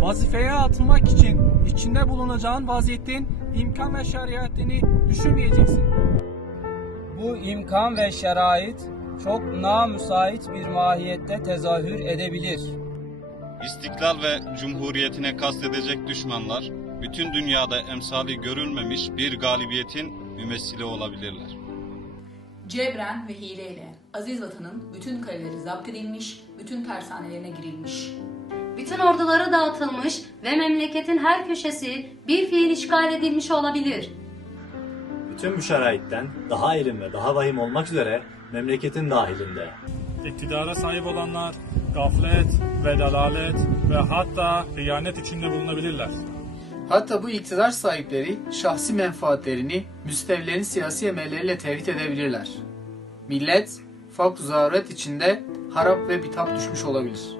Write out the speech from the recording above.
Vazifeye atılmak için içinde bulunacağın vaziyetin imkan ve şeriatini düşünmeyeceksin. Bu imkan ve şerait çok namüsait bir mahiyette tezahür edebilir. İstiklal ve cumhuriyetine kastedecek düşmanlar, bütün dünyada emsali görülmemiş bir galibiyetin mümessili olabilirler. Cebren ve hileyle aziz vatanın bütün kaleleri zapt edilmiş, bütün tersanelerine girilmiş. Bütün orduları dağıtılmış ve memleketin her köşesi bir fiil işgal edilmiş olabilir. Bütün bu şeraitten daha ilim ve daha vahim olmak üzere memleketin dahilinde. İktidara sahip olanlar gaflet ve dalalet ve hatta hıyanet içinde bulunabilirler. Hatta bu iktidar sahipleri şahsi menfaatlerini müstevlerin siyasi emelleriyle tevhid edebilirler. Millet, fakr zaruret içinde harap ve bitap düşmüş olabilir.